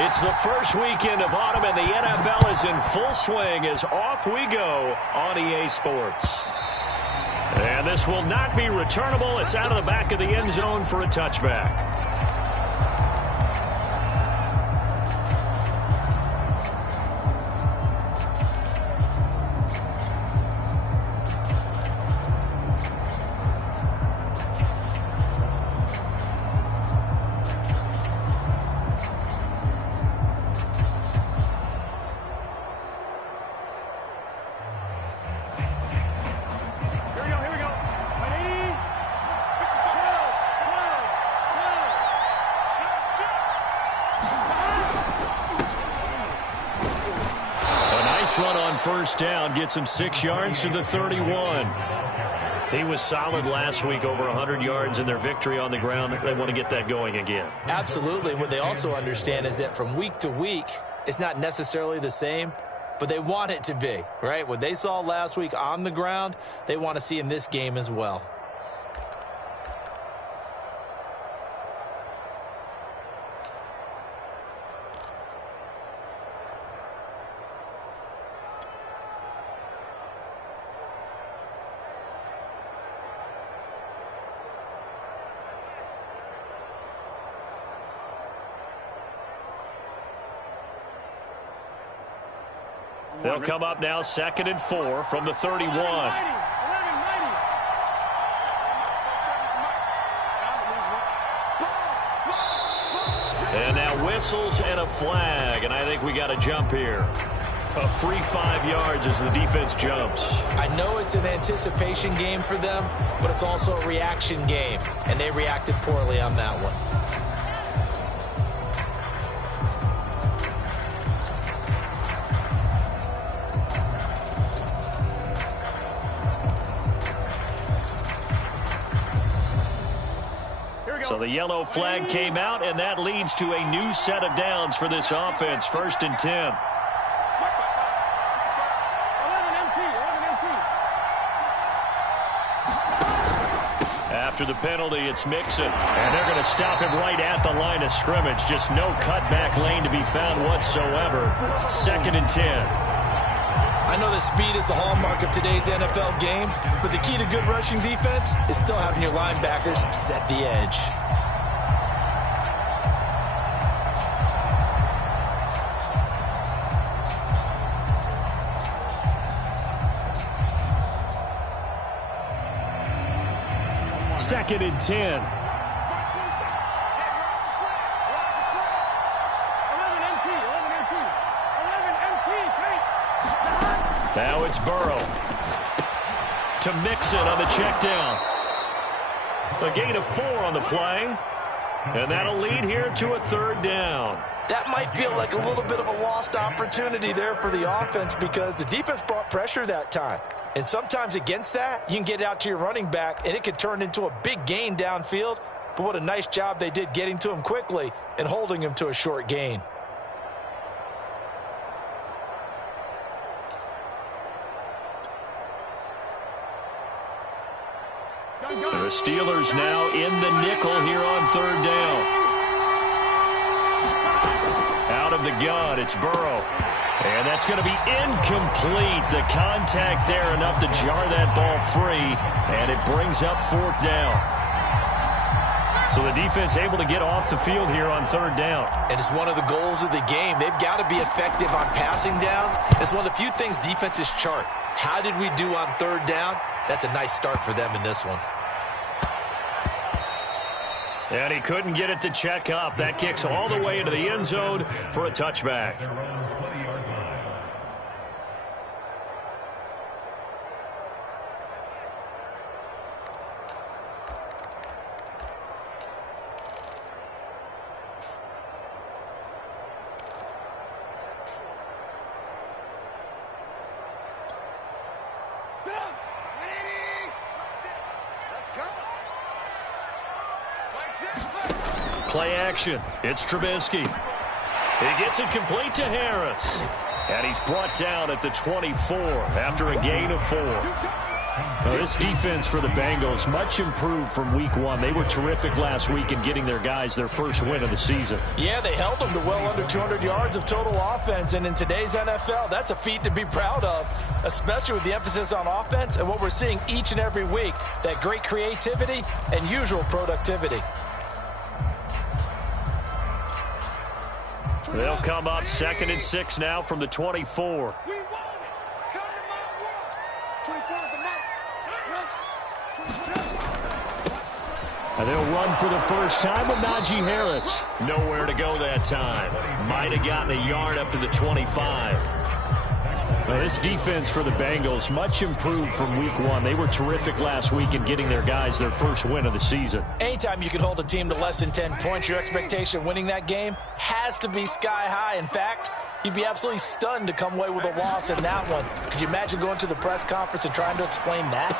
It's the first weekend of autumn, and the NFL is in full swing as off we go on EA Sports. And this will not be returnable. It's out of the back of the end zone for a touchback. Run on first down gets him 6 yards to the 31. He was solid last week, over 100 yards in their victory on the ground. They want to get that going again. Absolutely. What they also understand is that from week to week, it's not necessarily the same, but they want it to be, right? What they saw last week on the ground, they want to see in this game as well. They'll come up now 2nd and 4 from the 31. And now whistles and a flag, and I think we got a jump here. A free 5 yards as the defense jumps. I know it's an anticipation game for them, but it's also a reaction game, and they reacted poorly on that one. So the yellow flag came out, and that leads to a new set of downs for this offense. 1st and 10. After the penalty, it's Mixon. And they're going to stop him right at the line of scrimmage. Just no cutback lane to be found whatsoever. 2nd and 10. I know that speed is the hallmark of today's NFL game, but the key to good rushing defense is still having your linebackers set the edge. Second and 10. Now it's Burrow to Mixon on the check down. A gain of 4 on the play, and that'll lead here to a 3rd down. That might feel like a little bit of a lost opportunity there for the offense because the defense brought pressure that time. And sometimes against that, you can get out to your running back, and it could turn into a big gain downfield. But what a nice job they did getting to him quickly and holding him to a short gain. The Steelers now in the nickel here on 3rd down. Out of the gun, it's Burrow. And that's going to be incomplete. The contact there enough to jar that ball free, and it brings up 4th down. So the defense able to get off the field here on 3rd down. And it's one of the goals of the game. They've got to be effective on passing downs. It's one of the few things defenses chart. How did we do on 3rd down? That's a nice start for them in this one. And he couldn't get it to check up. That kicks all the way into the end zone for a touchback. Play action. It's Trubisky. He gets it complete to Harris. And he's brought down at the 24 after a gain of 4. Well, this defense for the Bengals, much improved from week one. They were terrific last week in getting their guys their first win of the season. Yeah, they held them to well under 200 yards of total offense, and in today's NFL, that's a feat to be proud of, especially with the emphasis on offense and what we're seeing each and every week, that great creativity and usual productivity. They'll come up 2nd and 6 now from the 24. And they'll run for the first time with Najee Harris. Nowhere to go that time. Might have gotten a yard up to the 25. Now, this defense for the Bengals, much improved from week one. They were terrific last week in getting their guys their first win of the season. Anytime you can hold a team to less than 10 points, your expectation of winning that game has to be sky high. In fact, you'd be absolutely stunned to come away with a loss in that one. Could you imagine going to the press conference and trying to explain that?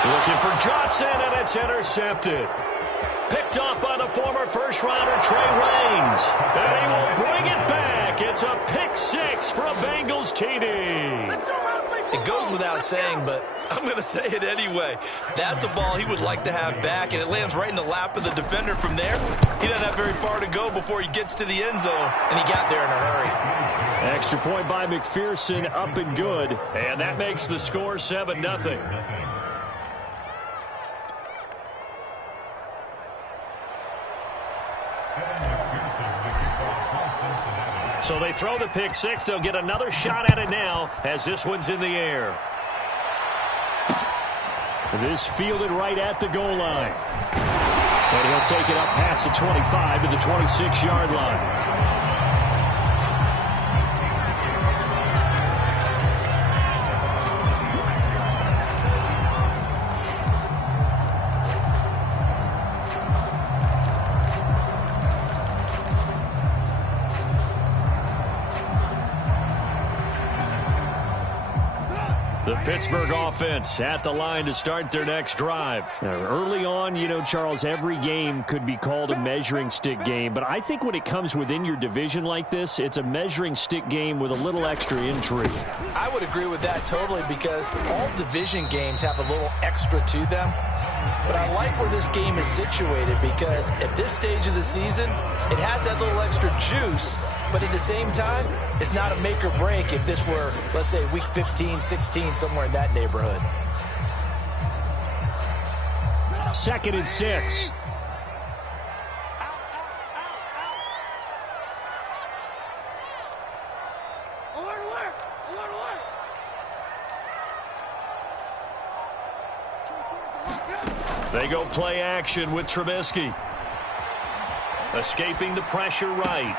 Looking for Johnson, and it's intercepted. Picked off by the former first-rounder Trey Waynes. And he will bring it back. It's a pick six for a Bengals TD. It goes without saying, but I'm going to say it anyway. That's a ball he would like to have back, and it lands right in the lap of the defender from there. He doesn't have very far to go before he gets to the end zone, and he got there in a hurry. Extra point by McPherson, up and good. And that makes the score 7-0. So they throw the pick six. They'll get another shot at it now as this one's in the air. This fielded right at the goal line. And he'll take it up past the 25 to the 26-yard line. The Pittsburgh offense at the line to start their next drive. Early on, you know, Charles, every game could be called a measuring stick game. But I think when it comes within your division like this, it's a measuring stick game with a little extra intrigue. I would agree with that totally because all division games have a little extra to them. But I like where this game is situated because at this stage of the season, it has that little extra juice. But at the same time, it's not a make or break if this were, let's say, week 15, 16, somewhere in that neighborhood. 2nd and 6. They go play action with Trubisky. Escaping the pressure right.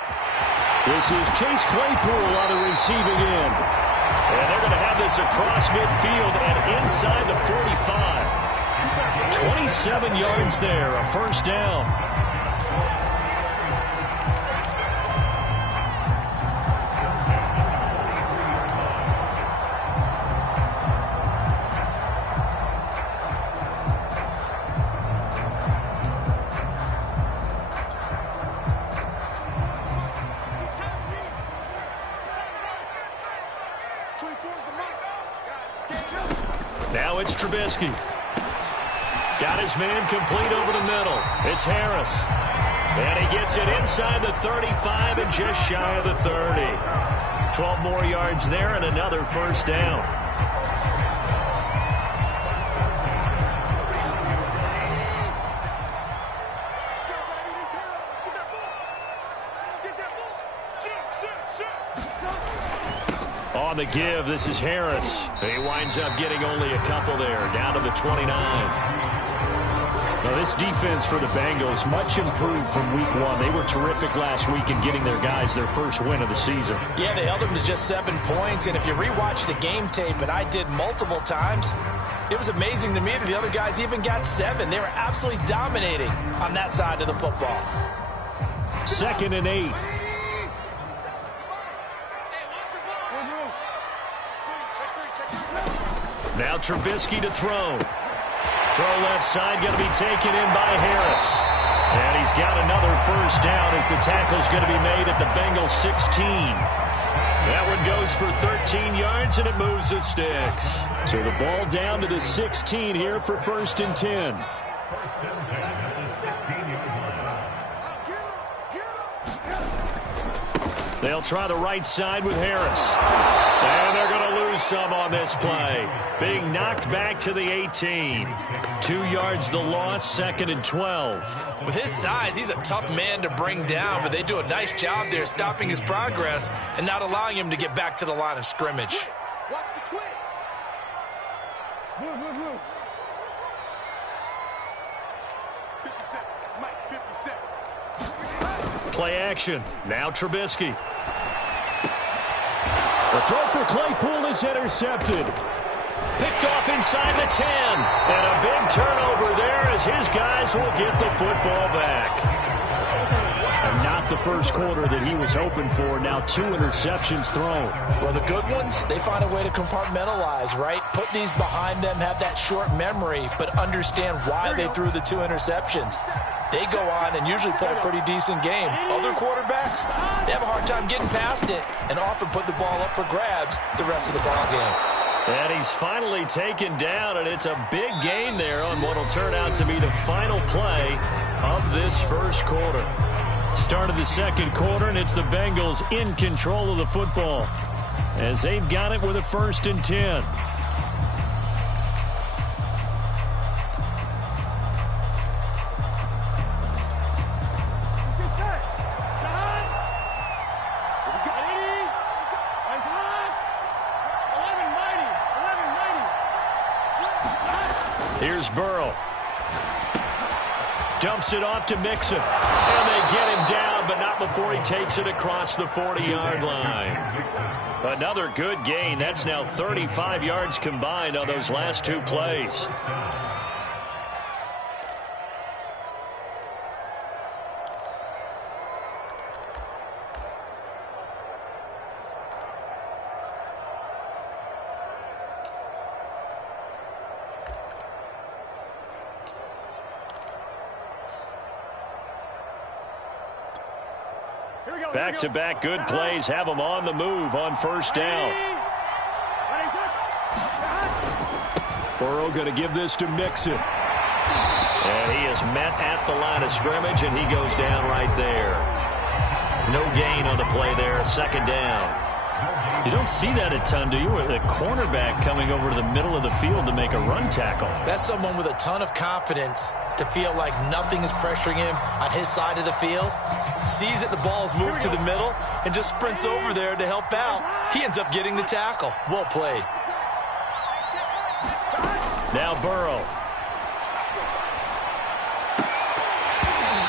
This is Chase Claypool on the receiving end. And they're going to have this across midfield and inside the 45. 27 yards there, a first down. Now it's Trubisky. Got his man complete over the middle. It's Harris. And he gets it inside the 35 and just shy of the 30. 12 more yards there and another first down. On the give, this is Harris. He winds up getting only a couple there, down to the 29. Now, this defense for the Bengals, much improved from week one. They were terrific last week in getting their guys their first win of the season. Yeah, they held them to just 7 points, and if you rewatch the game tape, and I did multiple times, it was amazing to me that the other guys even got 7. They were absolutely dominating on that side of the football. 2nd and 8. Now Trubisky to throw. Throw left side, going to be taken in by Harris. And he's got another first down as the tackle's going to be made at the Bengals 16. That one goes for 13 yards, and it moves the sticks. So the ball down to the 16 here for 1st and 10. They'll try the right side with Harris. And they're going to lose some on this play. Being knocked back to the 18. 2 yards the loss, 2nd and 12. With his size, he's a tough man to bring down, but they do a nice job there stopping his progress and not allowing him to get back to the line of scrimmage. Watch the twist. Move. 50 seconds. Mike, 50 seconds. Play action. Now Trubisky. The throw for Claypool is intercepted. Picked off inside the 10. And a big turnover there as his guys will get the football back. And not the first quarter that he was hoping for. Now 2 interceptions thrown. Well, the good ones, they find a way to compartmentalize, right? Put these behind them, have that short memory, but understand why they threw the 2 interceptions. They go on and usually play a pretty decent game. Other quarterbacks, they have a hard time getting past it and often put the ball up for grabs the rest of the ball game. And he's finally taken down, and it's a big gain there on what will turn out to be the final play of this first quarter. Start of the second quarter, and it's the Bengals in control of the football as they've got it with a 1st and 10. Here's Burrow. Dumps it off to Mixon. And they get him down, but not before he takes it across the 40-yard line. Another good gain. That's now 35 yards combined on those last 2 plays. Back-to-back good plays have them on the move on 1st down. Burrow going to give this to Mixon. And he is met at the line of scrimmage, and he goes down right there. No gain on the play there, 2nd down. You don't see that a ton, do you? With a cornerback coming over to the middle of the field to make a run tackle. That's someone with a ton of confidence to feel like nothing is pressuring him on his side of the field. Sees that the ball's moved to the middle and just sprints over there to help out. He ends up getting the tackle. Well played. Now Burrow.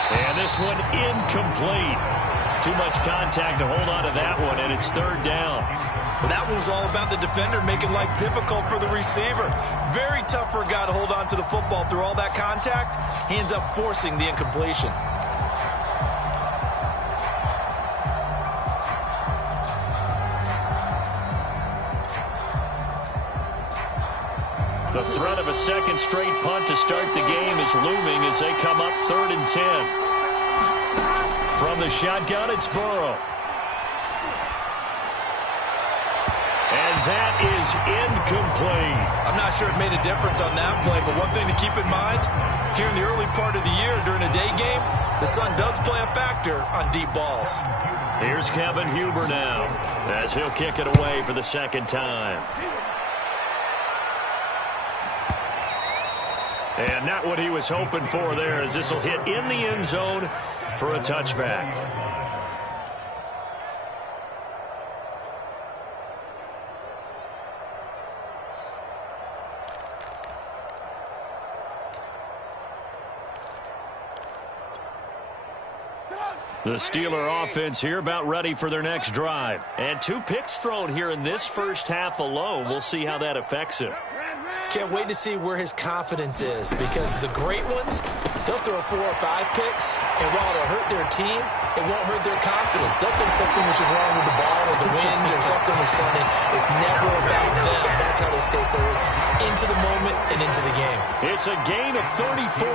And this one incomplete. Too much contact to hold on to that one, and it's 3rd down. Well, that one was all about the defender making life difficult for the receiver. Very tough for a guy to hold on to the football through all that contact. He ends up forcing the incompletion. The threat of a 2nd straight punt to start the game is looming as they come up 3rd and 10. From the shotgun, it's Burrow. And that is incomplete. I'm not sure it made a difference on that play, but one thing to keep in mind, here in the early part of the year during a day game, the sun does play a factor on deep balls. Here's Kevin Huber now as he'll kick it away for the 2nd time. And not what he was hoping for there, as this will hit in the end zone for a touchback. The Steeler offense here about ready for their next drive. And 2 picks thrown here in this first half alone. We'll see how that affects him. Can't wait to see where his confidence is, because the great ones, they'll throw 4 or 5 picks, and while it'll hurt their team, it won't hurt their confidence. They'll think something was just wrong with the ball or the wind or something is funny. It's never about them. That's how they stay so into the moment and into the game. It's a gain of 34.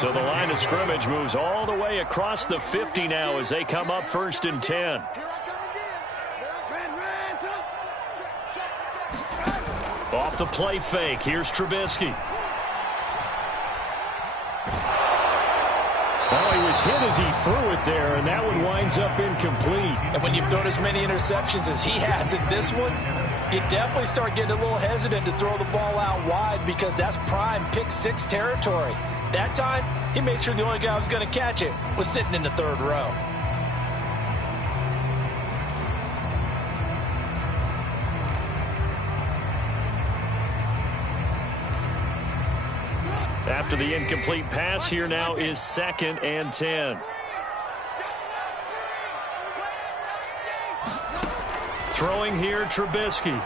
So the line of scrimmage moves all the way across the 50 now as they come up 1st and 10. Off the play fake, here's Trubisky. Oh, he was hit as he threw it there, and that one winds up incomplete. And when you've thrown as many interceptions as he has in this one, you definitely start getting a little hesitant to throw the ball out wide because that's prime pick 6 territory. That time, he made sure the only guy who was going to catch it was sitting in the 3rd row. After the incomplete pass, here now is 2nd and 10. Throwing here, Trubisky.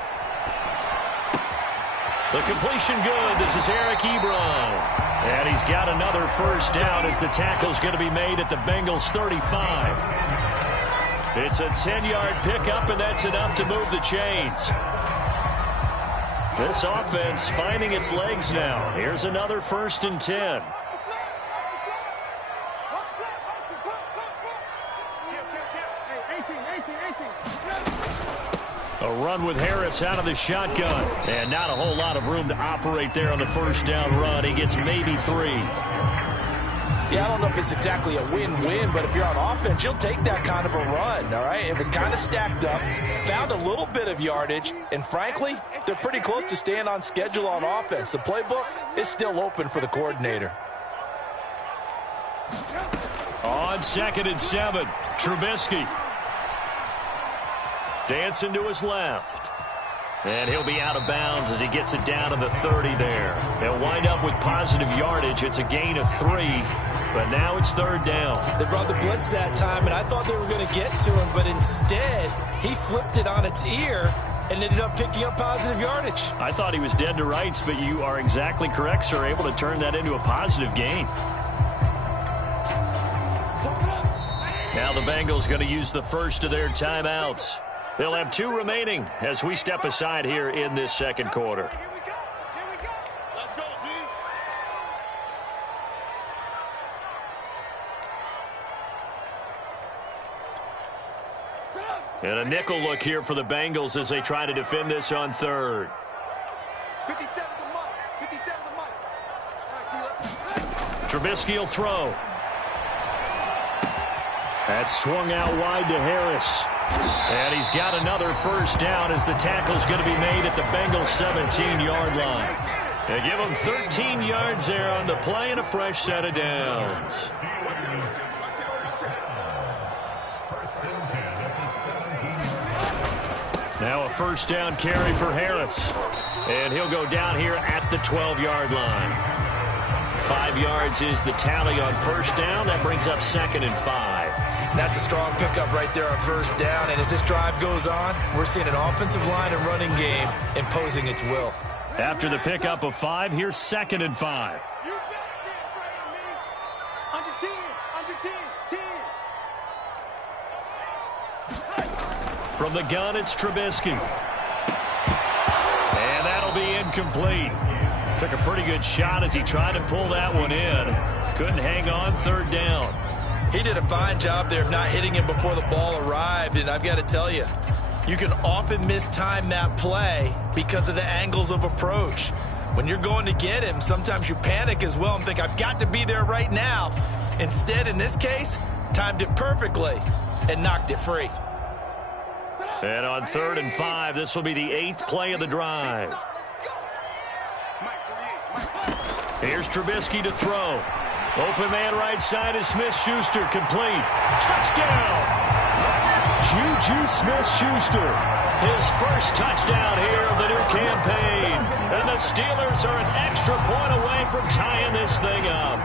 The completion good. This is Eric Ebron. And he's got another 1st down as the tackle's going to be made at the Bengals 35. It's a 10-yard pickup, and that's enough to move the chains. This offense finding its legs now. Here's another 1st and 10. A run with Harris out of the shotgun. And not a whole lot of room to operate there on the 1st down run. He gets maybe 3. Yeah, I don't know if it's exactly a win-win, but if you're on offense, you'll take that kind of a run, all right? It was kind of stacked up, found a little bit of yardage, and frankly, they're pretty close to staying on schedule on offense. The playbook is still open for the coordinator. On 2nd and 7, Trubisky. Dancing to his left. And he'll be out of bounds as he gets it down to the 30 there. They'll wind up with positive yardage. It's a gain of 3, but now it's 3rd down. They brought the blitz that time, and I thought they were going to get to him, but instead, he flipped it on its ear and ended up picking up positive yardage. I thought he was dead to rights, but you are exactly correct, sir, able to turn that into a positive gain. Now the Bengals going to use the first of their timeouts. They'll have 2 remaining as we step aside here in this 2nd quarter. Here we go. Let's go, D. And a nickel look here for the Bengals as they try to defend this on 3rd. 57's a mark. 57's a mark. All right, Trubisky will throw. That's swung out wide to Harris. And he's got another 1st down as the tackle's going to be made at the Bengals 17-yard line. They give him 13 yards there on the play and a fresh set of downs. Now a 1st down carry for Harris. And he'll go down here at the 12-yard line. 5 yards is the tally on 1st down. That brings up 2nd and 5. That's a strong pickup right there on 1st down, and as this drive goes on, we're seeing an offensive line and running game imposing its will. After the pickup of 5, here's 2nd and 5. You got this, Brady. Under 10. From the gun, it's Trubisky. And that'll be incomplete. Took a pretty good shot as he tried to pull that one in. Couldn't hang on 3rd down. He did a fine job there of not hitting him before the ball arrived, and I've got to tell you, you can often mistime that play because of the angles of approach. When you're going to get him, sometimes you panic as well and think, I've got to be there right now. Instead, in this case, timed it perfectly and knocked it free. And on 3rd and 5, this will be the 8th play of the drive. Here's Trubisky to throw. Open man right side is Smith-Schuster, complete. Touchdown! Juju Smith-Schuster, his 1st touchdown here of the new campaign. And the Steelers are an extra point away from tying this thing up.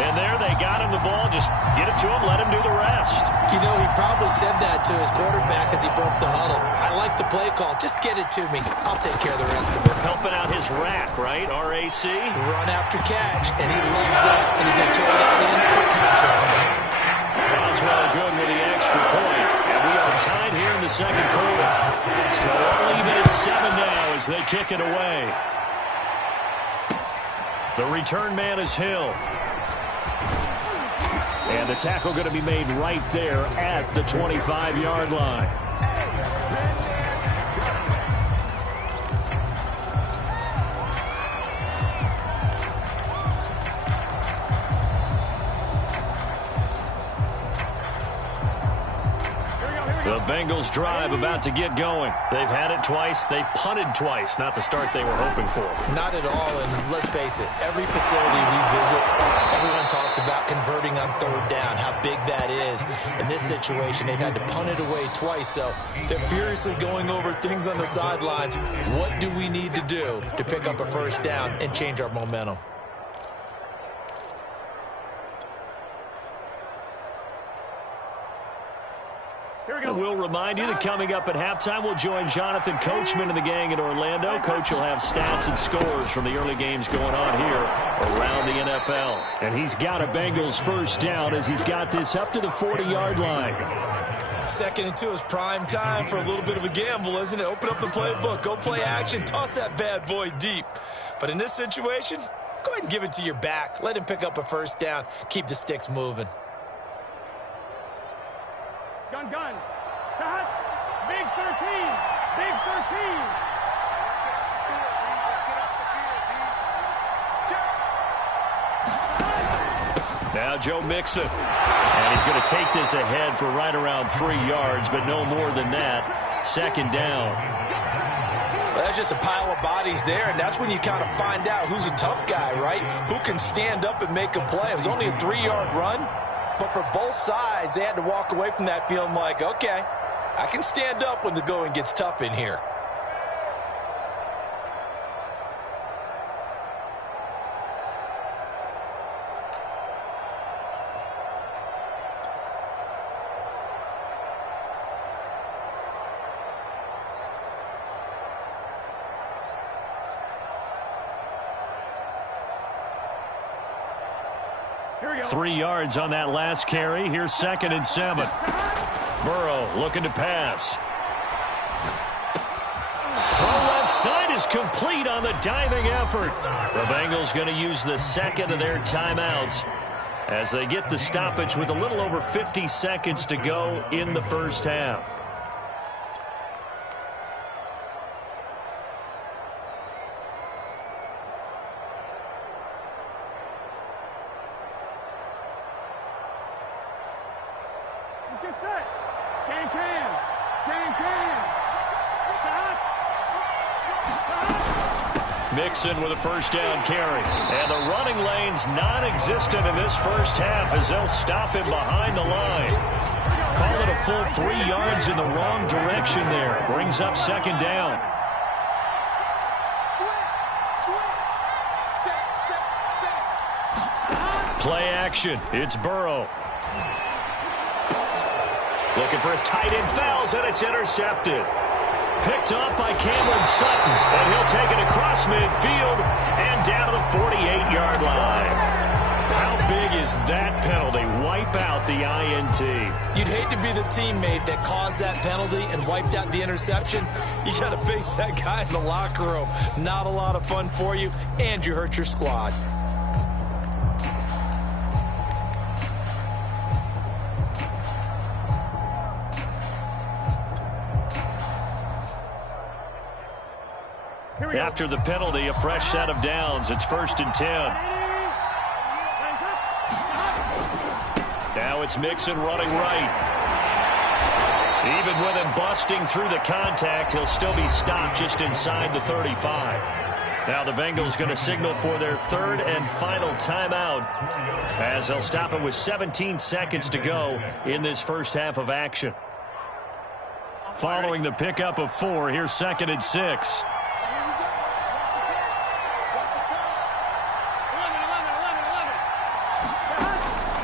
And there they got him the ball. Just get it to him, let him do the rest. You know, he probably said that to his quarterback as he broke the huddle. I like the play call. Just get it to me. I'll take care of the rest of it. Helping out his rack, right? RAC? Run after catch, and he loves that. And he's going to carry that in for contract time. Boswell good with the extra point. And we are tied here in the 2nd quarter. So all even at 7 now as they kick it away. The return man is Hill. And the tackle going to be made right there at the 25-yard line. The Bengals drive about to get going. They've had it twice. They've punted twice. Not the start they were hoping for. Not at all, and let's face it, every facility we visit, everyone talks about converting on third down, how big that is. In this situation, they've had to punt it away twice, so they're furiously going over things on the sidelines. What do we need to do to pick up a first down and change our momentum? We'll remind you that coming up at halftime, we'll join Jonathan Coachman and the gang in Orlando. Coach will have stats and scores from the early games going on here around the NFL. And he's got a Bengals first down as he's got this up to the 40-yard line. 2nd and 2 is prime time for a little bit of a gamble, isn't it? Open up the playbook, go play action, toss that bad boy deep. But in this situation, go ahead and give it to your back. Let him pick up a first down. Keep the sticks moving. Gun. Cut. Big 13. Big 13. Now Joe Mixon. And he's going to take this ahead for right around 3 yards, but no more than that. 2nd down. Well, that's just a pile of bodies there, and that's when you kind of find out who's a tough guy, right? Who can stand up and make a play. It was only a 3-yard run, but for both sides, they had to walk away from that feeling like, okay, I can stand up when the going gets tough in here. Here we go. 3 yards on that last carry. Here's 2nd and 7. Burrow looking to pass. Throw left side is complete on the diving effort. The Bengals going to use the 2nd of their timeouts as they get the stoppage with a little over 50 seconds to go in the first half. Let's get set. Can. Mixon with a first down carry. And the running lane's non-existent in this first half as they'll stop him behind the line. Call it a full 3 yards in the wrong direction there. Brings up 2nd down. Play action. It's Burrow. Looking for his tight end, fouls, and it's intercepted. Picked up by Cameron Sutton, and he'll take it across midfield and down to the 48-yard line. How big is that penalty? Wipe out the INT. You'd hate to be the teammate that caused that penalty and wiped out the interception. You got to face that guy in the locker room. Not a lot of fun for you, and you hurt your squad. After the penalty, a fresh set of downs. It's 1st and 10. Now it's Mixon running right. Even with him busting through the contact, he'll still be stopped just inside the 35. Now the Bengals going to signal for their 3rd and final timeout as they'll stop it with 17 seconds to go in this first half of action. Following the pickup of 4, here's 2nd and 6.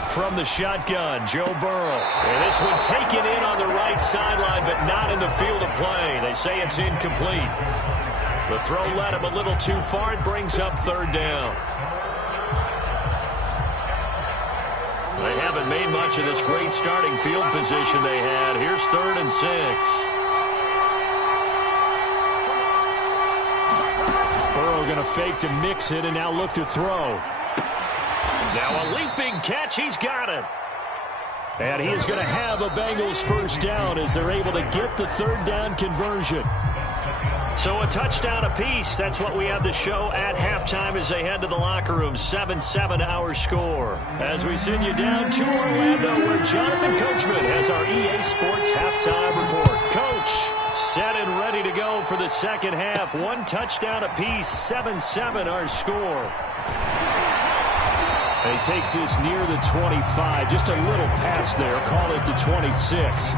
From the shotgun, Joe Burrow. And this one taken in on the right sideline, but not in the field of play. They say it's incomplete. The throw led him a little too far. It brings up 3rd down. They haven't made much of this great starting field position they had. Here's 3rd and 6. Burrow going going to fake to mix it and now look to throw. Now a leaping catch. He's got it. And he is going to have a Bengals first down as they're able to get the third down conversion. So a touchdown apiece. That's what we have to show at halftime as they head to the locker room. 7-7 our score. As we send you down to Orlando where Jonathan Coachman has our EA Sports halftime report. Coach, set and ready to go for the second half. One touchdown apiece. 7-7 our score. And he takes this near the 25. Just a little pass there. Call it the 26.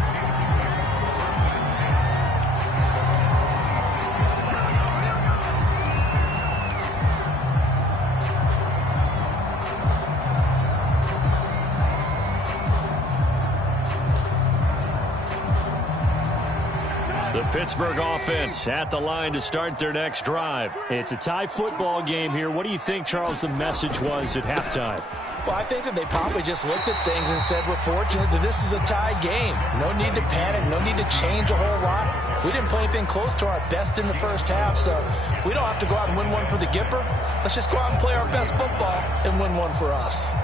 The Pittsburgh offense at the line to start their next drive. It's a tie football game here. What do you think, Charles, the message was at halftime? Well, I think that they probably just looked at things and said, we're fortunate that this is a tie game. No need to panic. No need to change a whole lot. We didn't play anything close to our best in the first half, so we don't have to go out and win one for the Gipper. Let's just go out and play our best football and win one for us.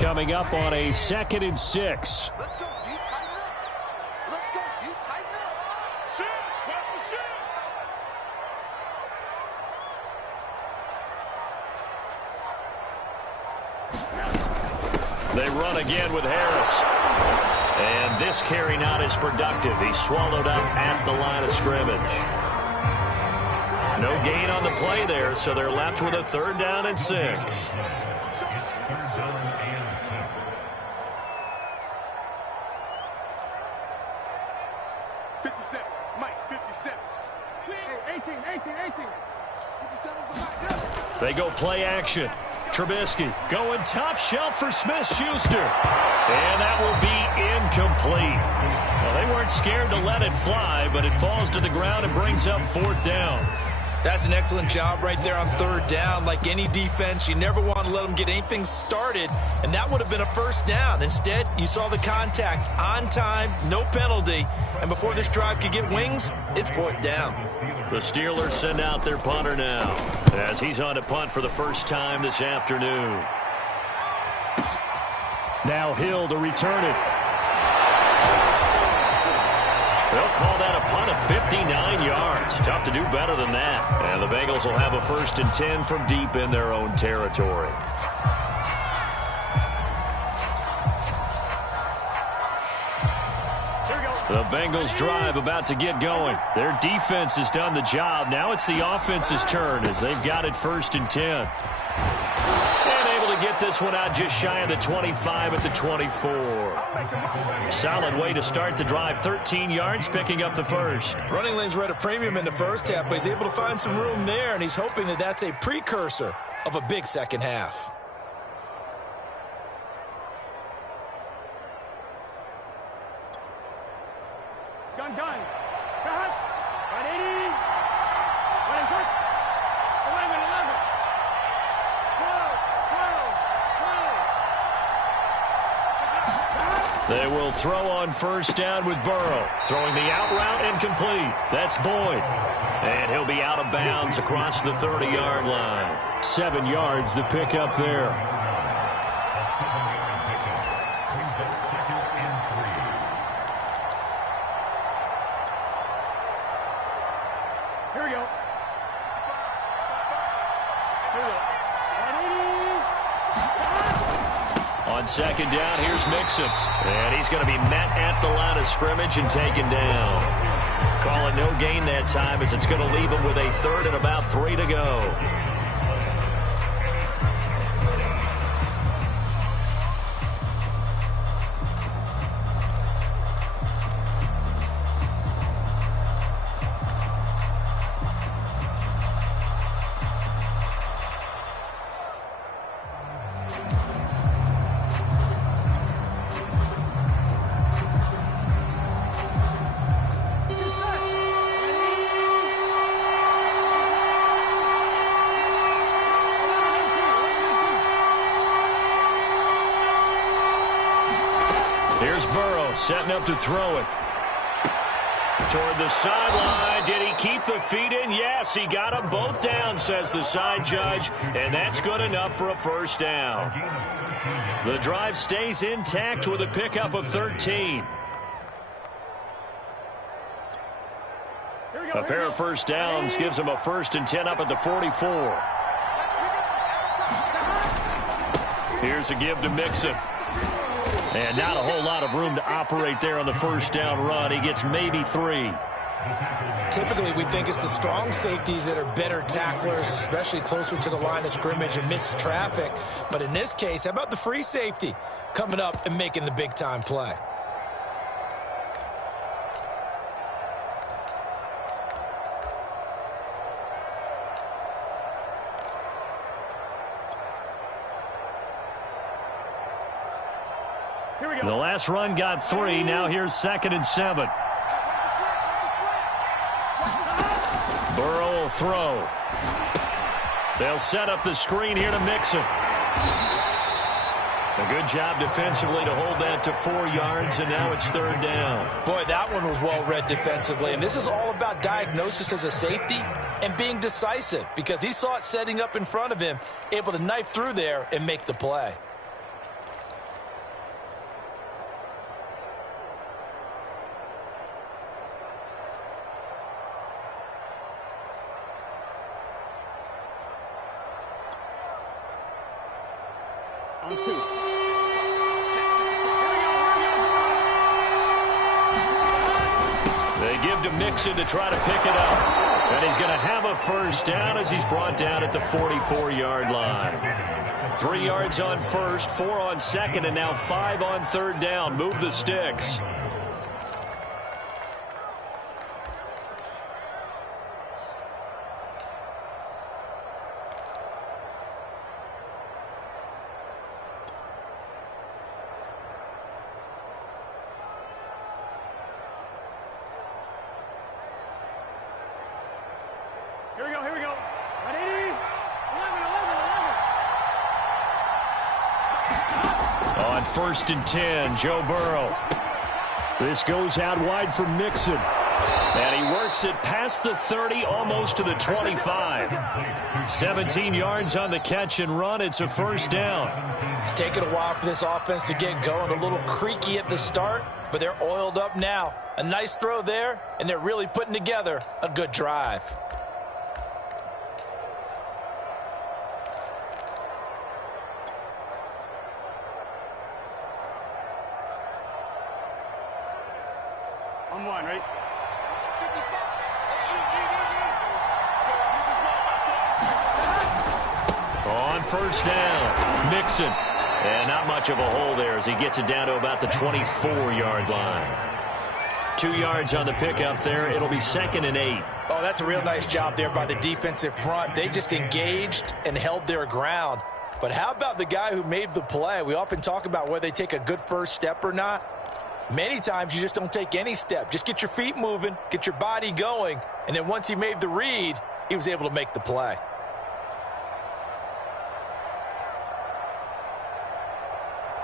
Coming up on a 2nd and 6. Let's go, you tighten up. Let's go, you tighten up. Shit, that's the shit. They run again with Harris. And this carry not as productive. He's swallowed up at the line of scrimmage. No gain on the play there, so they're left with a 3rd down and 6. 57, Mike, 57. Hey, 18. 57's the Mike. They go play action. Trubisky going top shelf for Smith-Schuster. And that will be incomplete. Well, they weren't scared to let it fly, but it falls to the ground and brings up 4th down. That's an excellent job right there on 3rd down. Like any defense, you never want to let them get anything started, and that would have been a 1st down. Instead, you saw the contact on time, no penalty, and before this drive could get wings, it's 4th down. The Steelers send out their punter now as he's on to punt for the first time this afternoon. Now Hill to return it. They'll call that a punt of 59 yards. Tough to do better than that. And the Bengals will have a 1st and 10 from deep in their own territory. The Bengals drive about to get going. Their defense has done the job. Now it's the offense's turn as they've got it 1st and 10. Get this one out just shy of the 25 at the 24. Solid way to start the drive. 13 yards, picking up the 1st. Running lanes were at a premium in the first half, but he's able to find some room there, and he's hoping that that's a precursor of a big second half. Gun. Cut. 180. 26. 11. 12. They will throw on 1st down with Burrow. Throwing the out route incomplete. That's Boyd. And he'll be out of bounds across the 30-yard line. 7 yards to pick up there. Here we go. On 2nd down, here's Mixon. And he's going to be met at the line of scrimmage and taken down. Calling no gain that time as it's going to leave him with a 3rd and about 3 to go. Burrow setting up to throw it. Toward the sideline. Did he keep the feet in? Yes, he got them both down, says the side judge, and that's good enough for a first down. The drive stays intact with a pickup of 13. A pair of first downs gives him a 1st and 10 up at the 44. Here's a give to Mixon. And not a whole lot of room to operate there on the first down run. He gets maybe 3. Typically, we think it's the strong safeties that are better tacklers, especially closer to the line of scrimmage amidst traffic. But in this case, how about the free safety coming up and making the big-time play? The last run got 3. Now here's 2nd and 7. Burrow will throw. They'll set up the screen here to Mixon. A good job defensively to hold that to 4 yards, and now it's 3rd down. Boy, that one was well read defensively, and this is all about diagnosis as a safety and being decisive because he saw it setting up in front of him, able to knife through there and make the play. They give to Mixon to try to pick it up. And he's going to have a first down as he's brought down at the 44-yard line. 3 yards on first, 4 on second, and now 5 on 3rd down. Move the sticks. Here we go. Ready? 11. On 1st and 10, Joe Burrow. This goes out wide for Mixon. And he works it past the 30, almost to the 25. 17 yards on the catch and run. It's a first down. It's taken a while for this offense to get going. A little creaky at the start, but they're oiled up now. A nice throw there, and they're really putting together a good drive. On 1, right? On first down, Mixon. And not much of a hole there as he gets it down to about the 24-yard line. 2 yards on the pickup there. It'll be 2nd and 8. Oh, that's a real nice job there by the defensive front. They just engaged and held their ground. But how about the guy who made the play? We often talk about whether they take a good first step or not. Many times you just don't take any step. Just get your feet moving, get your body going, and then once he made the read, he was able to make the play.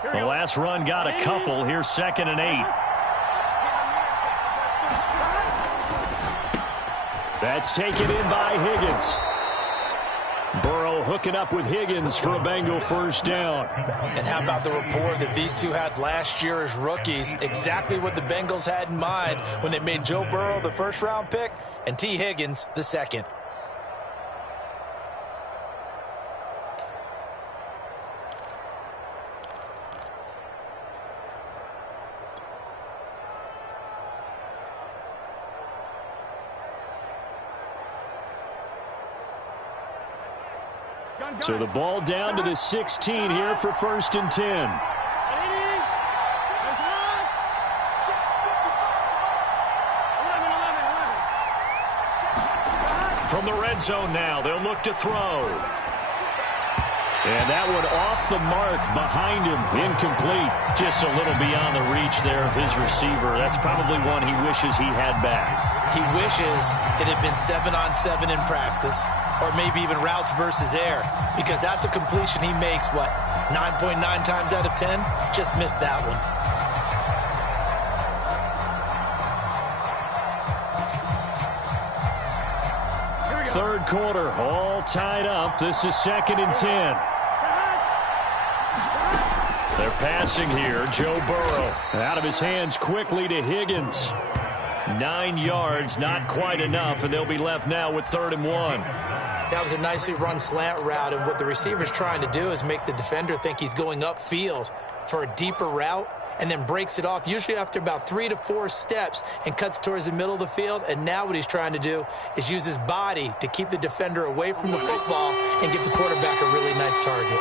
The last run got a couple. Here's 2nd and 8. That's taken in by Higgins. Burrow hooking up with Higgins for a Bengal first down. And how about the rapport that these two had last year as rookies? Exactly what the Bengals had in mind when they made Joe Burrow the first-round pick and T. Higgins the second. So the ball down to the 16 here for 1st and 10. From the red zone now, they'll look to throw. And that one off the mark behind him, incomplete. Just a little beyond the reach there of his receiver. That's probably one he wishes he had back. He wishes it had been 7-on-7 in practice, or maybe even routes versus air, because that's a completion he makes, what, 9.9 times out of 10? Just missed that one. third quarter, all tied up. This is 2nd and 10. They're passing here. Joe Burrow out of his hands quickly to Higgins. 9 yards, not quite enough, and they'll be left now with 3rd and 1. That was a nicely run slant route, and what the receiver's trying to do is make the defender think he's going upfield for a deeper route, and then breaks it off, usually after about 3 to 4 steps, and cuts towards the middle of the field. And now what he's trying to do is use his body to keep the defender away from the football and give the quarterback a really nice target.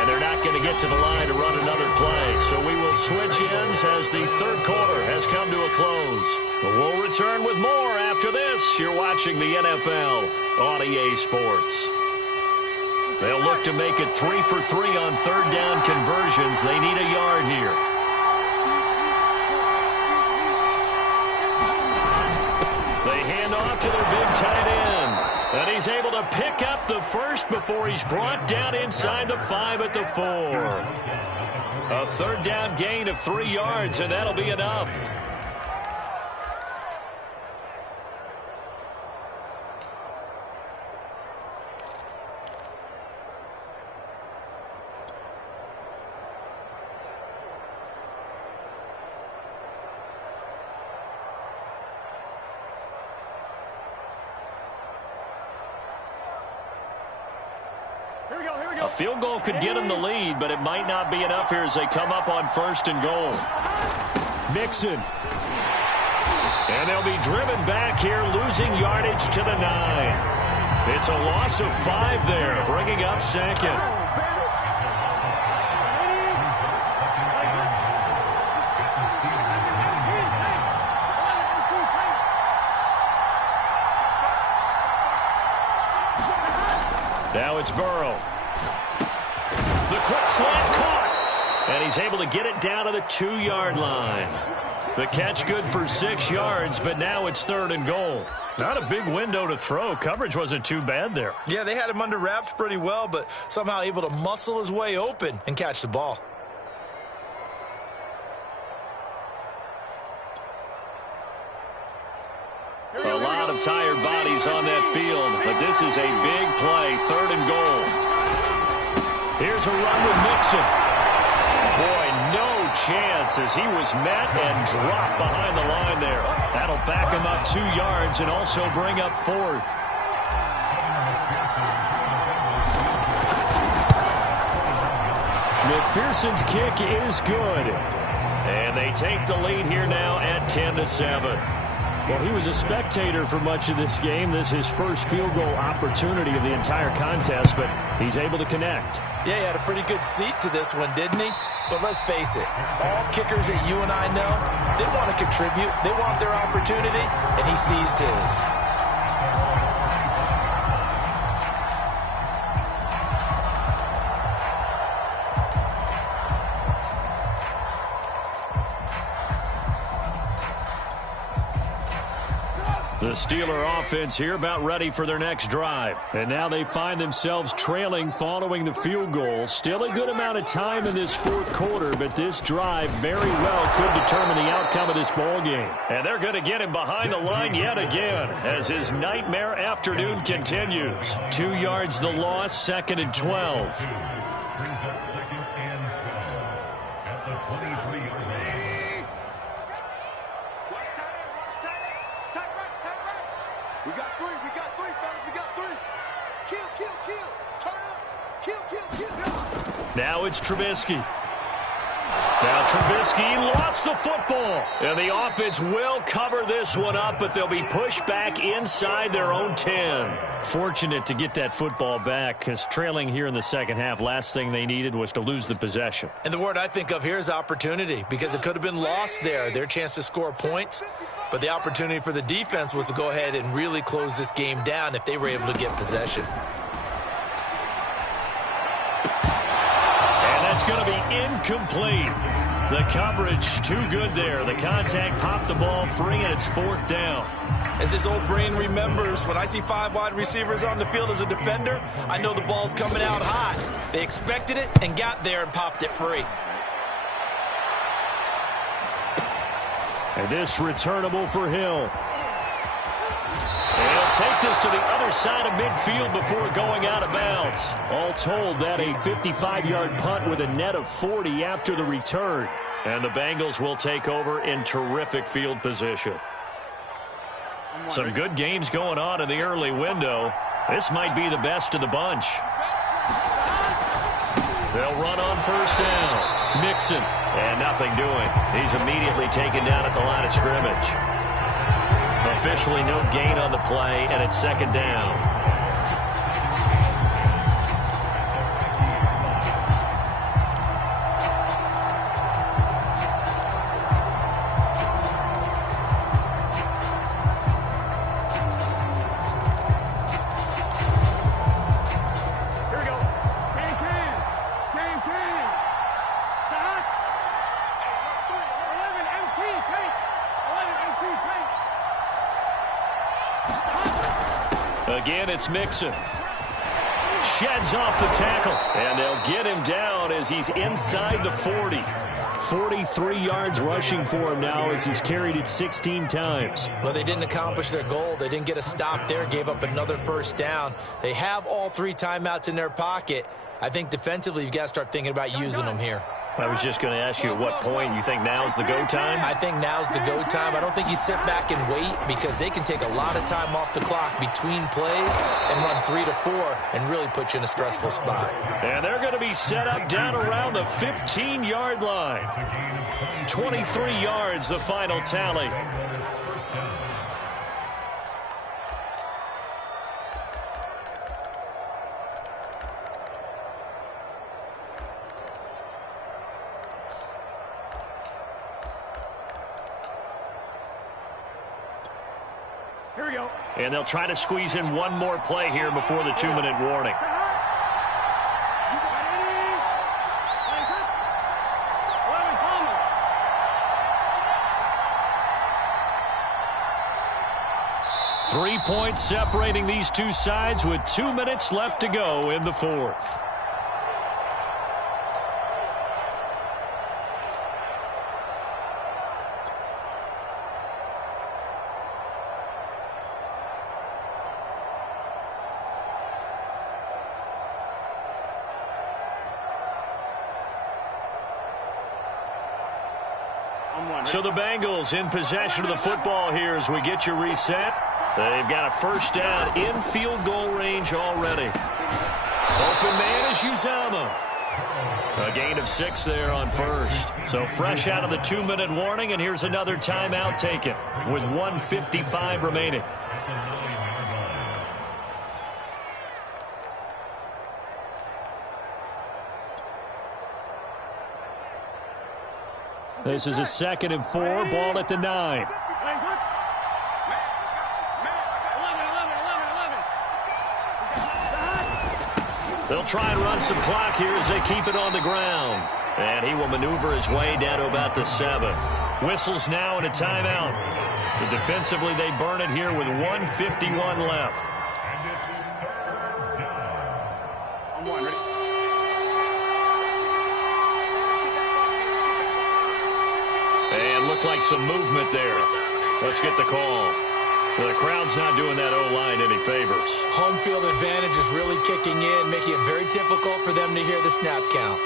And they're not going to get to the line to run another play, so we will switch ends as the third quarter has come to a close. We'll return with more after this. You're watching the NFL on EA Sports. They'll look to make it 3 for 3 on third down conversions. They need a yard here. They hand off to their big tight end. And he's able to pick up the first before he's brought down inside the 5 at the 4. A third down gain of 3 yards, and that'll be enough. A field goal could get them the lead, but it might not be enough here as they come up on 1st and goal. Mixon. And they'll be driven back here, losing yardage to the 9. It's a loss of 5 there, bringing up 2nd. Now it's Burrow. The quick slant caught. And he's able to get it down to the 2-yard line. The catch good for 6 yards, but now it's 3rd and goal. Not a big window to throw. Coverage wasn't too bad there. Yeah, they had him under wraps pretty well, but somehow able to muscle his way open and catch the ball. A lot of tired bodies on that field, but this is a big play, 3rd and goal. Here's a run with Mixon. Boy, no chance as he was met and dropped behind the line there. That'll back him up 2 yards and also bring up 4th. McPherson's kick is good. And they take the lead here now at 10-7. Well, he was a spectator for much of this game. This is his first field goal opportunity of the entire contest, but he's able to connect. Yeah, he had a pretty good seat to this one, didn't he? But let's face it, all kickers that you and I know, they want to contribute. They want their opportunity, and he seized his. The Steeler offense here about ready for their next drive. And now they find themselves trailing following the field goal. Still a good amount of time in this 4th quarter, but this drive very well could determine the outcome of this ball game. And they're going to get him behind the line yet again as his nightmare afternoon continues. 2 yards the loss, 2nd and 12. We got 3, fellas, we got 3. Kill. Turn up. Kill. Now it's Trubisky. Now Trubisky lost the football. And the offense will cover this one up, but they'll be pushed back inside their own 10. Fortunate to get that football back, because trailing here in the second half, last thing they needed was to lose the possession. And the word I think of here is opportunity, because it could have been lost there, their chance to score points. But the opportunity for the defense was to go ahead and really close this game down if they were able to get possession. And that's going to be incomplete. The coverage too good there. The contact popped the ball free, and it's 4th down. As his old brain remembers, when I see 5 wide receivers on the field as a defender, I know the ball's coming out hot. They expected it and got there and popped it free. And this returnable for Hill. And They'll take this to the other side of midfield before going out of bounds. All told, that a 55-yard punt with a net of 40 after the return. And the Bengals will take over in terrific field position. Some good games going on in the early window. This might be the best of the bunch. They'll run on first down. Mixon, and nothing doing. He's immediately taken down at the line of scrimmage. Officially no gain on the play, and it's second down. Again, it's Mixon. Sheds off the tackle, and they'll get him down as he's inside the 40. 43 yards rushing for him now as he's carried it 16 times. Well, they didn't accomplish their goal. They didn't get a stop there, gave up another first down. They have all 3 timeouts in their pocket. I think defensively you've got to start thinking about using them here. I was just going to ask you at what point you think now's the go time? I think now's the go time. I don't think you sit back and wait because they can take a lot of time off the clock between plays and run 3 to 4 and really put you in a stressful spot. And they're going to be set up down around the 15-yard line. 23 yards, the final tally. Here we go. And they'll try to squeeze in one more play here before the 2-minute warning. Three points separating these two sides with 2 minutes left to go in the fourth. So the Bengals in possession of the football here as we get you reset. They've got a first down in field goal range already. Open man is Uzama. A gain of 6 there on first. So fresh out of the 2-minute warning, and here's another timeout taken with 1:55 remaining. This is a 2nd and 4, ball at the 9. They'll try and run some clock here as they keep it on the ground. And he will maneuver his way down to about the 7. Whistles now and a timeout. So defensively they burn it here with 1:51 left. And looked like some movement there. Let's get the call. The crowd's not doing that O-line any favors. Home field advantage is really kicking in, making it very difficult for them to hear the snap count.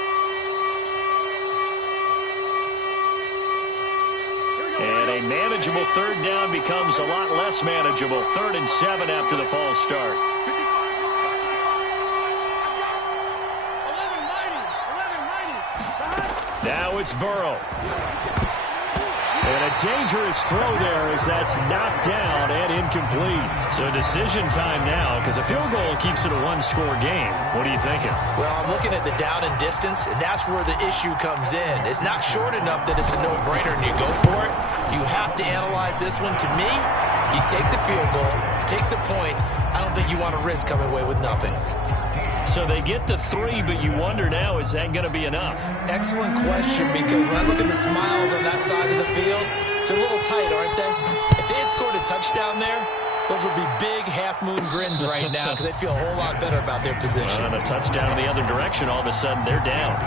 And a manageable 3rd down becomes a lot less manageable. 3rd and 7 after the false start. Now it's Burrow. And a dangerous throw there as that's knocked down and incomplete. So decision time now because a field goal keeps it a 1-score game. What are you thinking? Well, I'm looking at the down and distance, and that's where the issue comes in. It's not short enough that it's a no-brainer and you go for it. You have to analyze this one. To me, you take the field goal, take the points. I don't think you want to risk coming away with nothing. So they get the 3, but you wonder now, is that going to be enough? Excellent question, because when I look at the smiles on that side of the field, they're a little tight, aren't they? If they had scored a touchdown there, those would be big half-moon grins right now because they'd feel a whole lot better about their position. And a touchdown in the other direction, all of a sudden they're down.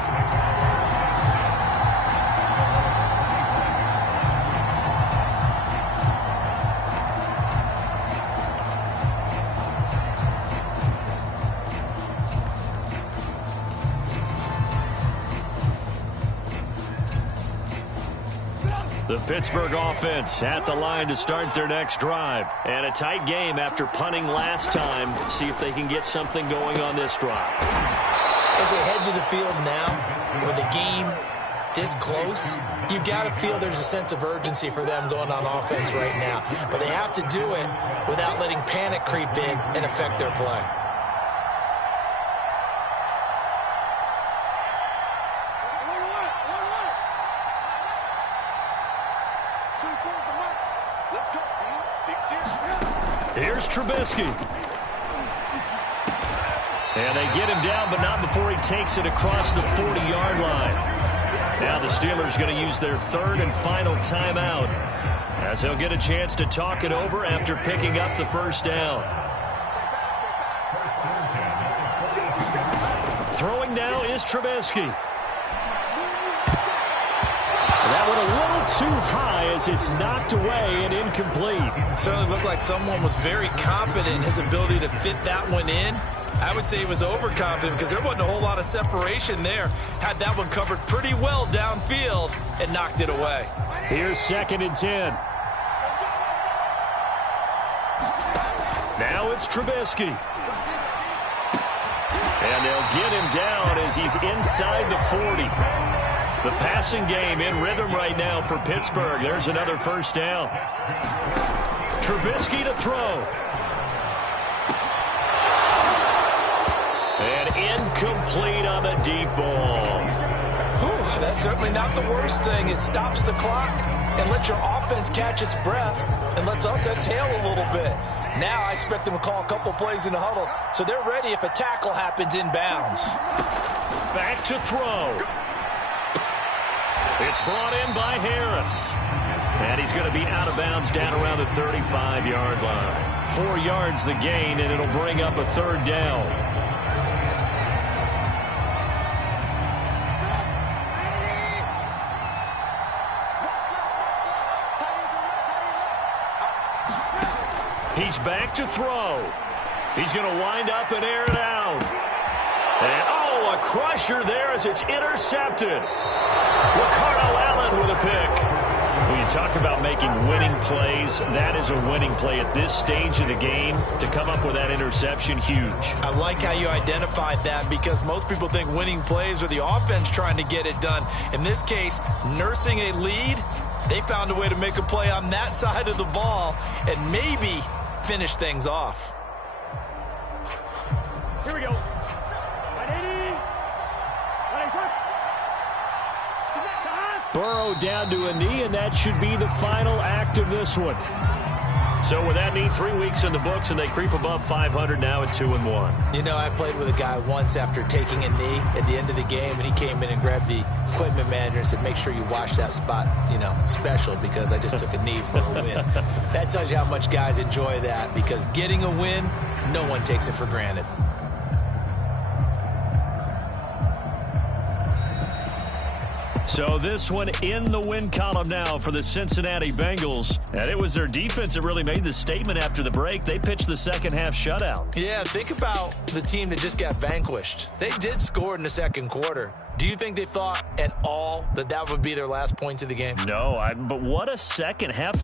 The Pittsburgh offense at the line to start their next drive. And a tight game after punting last time. See if they can get something going on this drive. As they head to the field now, with the game this close, you've got to feel there's a sense of urgency for them going on offense right now. But they have to do it without letting panic creep in and affect their play. Here's Trubisky. And they get him down, but not before he takes it across the 40-yard line. Now the Steelers going to use their third and final timeout, as they'll get a chance to talk it over after picking up the first down. Throwing now is Trubisky. That one a little too high as it's knocked away and incomplete. Certainly looked like someone was very confident in his ability to fit that one in. I would say he was overconfident because there wasn't a whole lot of separation there. Had that one covered pretty well downfield and knocked it away. Here's 2nd and 10. Now it's Trubisky. And they'll get him down as he's inside the 40. The passing game in rhythm right now for Pittsburgh. There's another first down. Trubisky to throw. And incomplete on the deep ball. Whew, that's certainly not the worst thing. It stops the clock and lets your offense catch its breath and lets us exhale a little bit. Now I expect them to call a couple plays in the huddle, so they're ready if a tackle happens inbounds. Back to throw. It's brought in by Harris. And he's going to be out of bounds down around the 35-yard line. 4 yards the gain, and it'll bring up a third down. He's back to throw. He's going to wind up and air it out. And, oh, a crusher there as it's intercepted. Ricardo Allen with a pick. When you talk about making winning plays, that is a winning play at this stage of the game. To come up with that interception, huge. I like how you identified that because most people think winning plays are the offense trying to get it done. In this case, nursing a lead, they found a way to make a play on that side of the ball and maybe finish things off. Here we go. 180. 180. Burrow down to a knee, and that should be the final act of this one. So with that knee, 3 weeks in the books, and they creep above 500 now at 2-1. You know, I played with a guy once after taking a knee at the end of the game, and he came in and grabbed the equipment manager and said, make sure you watch that spot, you know, special, because I just took a knee for a win. That tells you how much guys enjoy that, because getting a win, no one takes it for granted. So this one in the win column now for the Cincinnati Bengals. And it was their defense that really made the statement after the break. They pitched the second half shutout. Yeah, think about the team that just got vanquished. They did score in the second quarter. Do you think they thought at all that that would be their last points of the game? No, but what a second half.